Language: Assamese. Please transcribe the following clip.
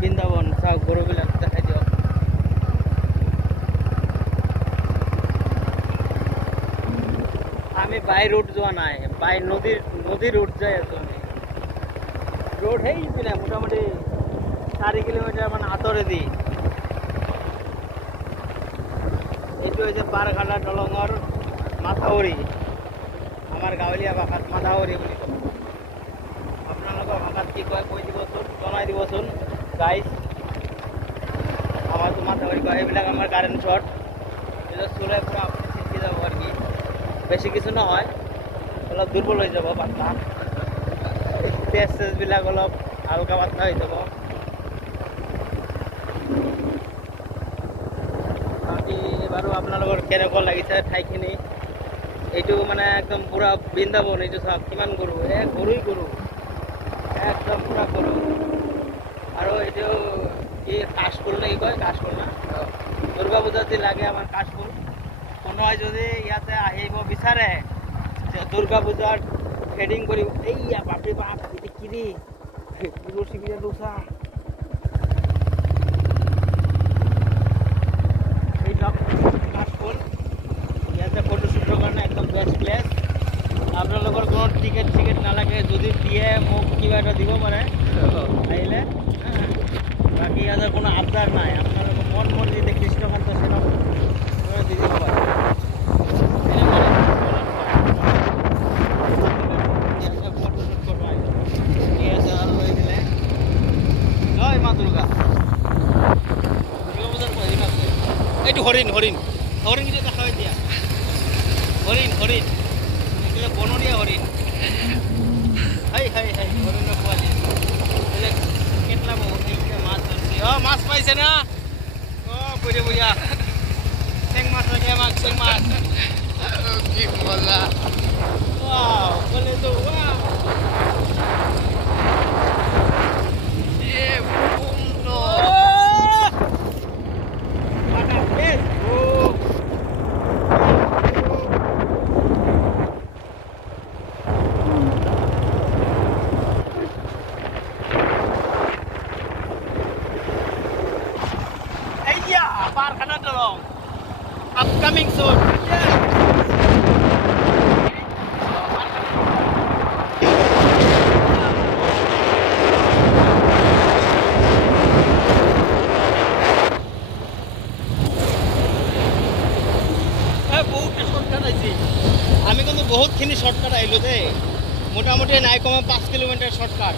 বৃন্দাবন চাওক গৰুবিলাক দেখাই দিয়ক। আমি বাই ৰুট যোৱা নাই, বাই নদীৰ ৰুট যাই আছো আমি। ৰোড সেইপিনে মোটামুটি 4 কিলোমিটাৰ মান আঁতৰেদি। এইটো হৈছে পাৰঘাটা দলঙৰ মাথাউৰি, আমাৰ গাঁৱলীয়া ভাষাত মাথাউৰি বুলি কয়। আপোনালোকৰ ভাষাত কি কয় কৈ দিবচোন, জনাই দিবচোন গাইজ। আমাৰতো মাথাউৰি কয়। এইবিলাক আমাৰ কাৰেণ্ট শ্বট, যেতিয়া চুলে পুৰা আপুনি চিন্তি যাব আৰু কি। বেছি কিছু নহয়, অলপ দুৰ্বল হৈ যাব পাতলা, তেজবিলাক অলপ হালকা পাতলা হৈ যাব। বাকী বাৰু আপোনালোকৰ কেনেকুৱা লাগিছে ঠাইখিনি? এইটো মানে একদম পুৰা বৃন্দাবন। এইটো চাওক কিমান গৰু, গৰুই গৰু, একদম পুৰা গৰু। আৰু এইটো কি কাশফুল নে কি কয়, কাশফুল না? দুৰ্গা পূজাত যি লাগে আমাৰ কাশফুল। কোনোবাই যদি ইয়াতে আহিব বিচাৰে যে দুৰ্গা পূজাত থ্ৰেডিং কৰিব, এইয়া বাপৰে বাপ, এটা কি ৰে পুৰো শিবিৰে দোসা। এই কাশফুল ইয়াতে ফটোশ্যুটৰ কাৰণে একদম বেষ্ট প্লেচ। আপোনালোকৰ কোনো টিকেট নালাগে, যদি দিয়ে মোক কিবা এটা দিব পাৰে আহিলে। বাকী ইয়াতে কোনো আবদাৰ নাই, আপোনালোকৰ মন মৰ্জিতে কৃষ্ণকান্ত সেনক দি দিব পাৰে। মা দুৰ্গা পূজাৰ পহিলা এইটো হৰিণ হৰিণ হৰিণ কিন্তু দেখাই দিয়া হৰিণ হৰিণ এগুলো বনৰীয়া হৰিণ। হাই হাই হাই হৰিণৰ পোৱালি এগুলো কেটলা বহুত মাছ ধরছি। মাছ পাইছে না? বঢ়িয়া বঢ়িয়া চেং মাছ লাগে আমাক, চেং মাছ। কি মজা, ওয়াও বলে তো ওয়াও। পারখানা দলং আপকামিং সুন। বহুতটা শর্টকাট আইছি আমি, কিন্তু বহুতখিনি শর্টকাট আইলো দেই। মোটামুটি নাই কমে 5 কিলোমিটার শর্টকাট।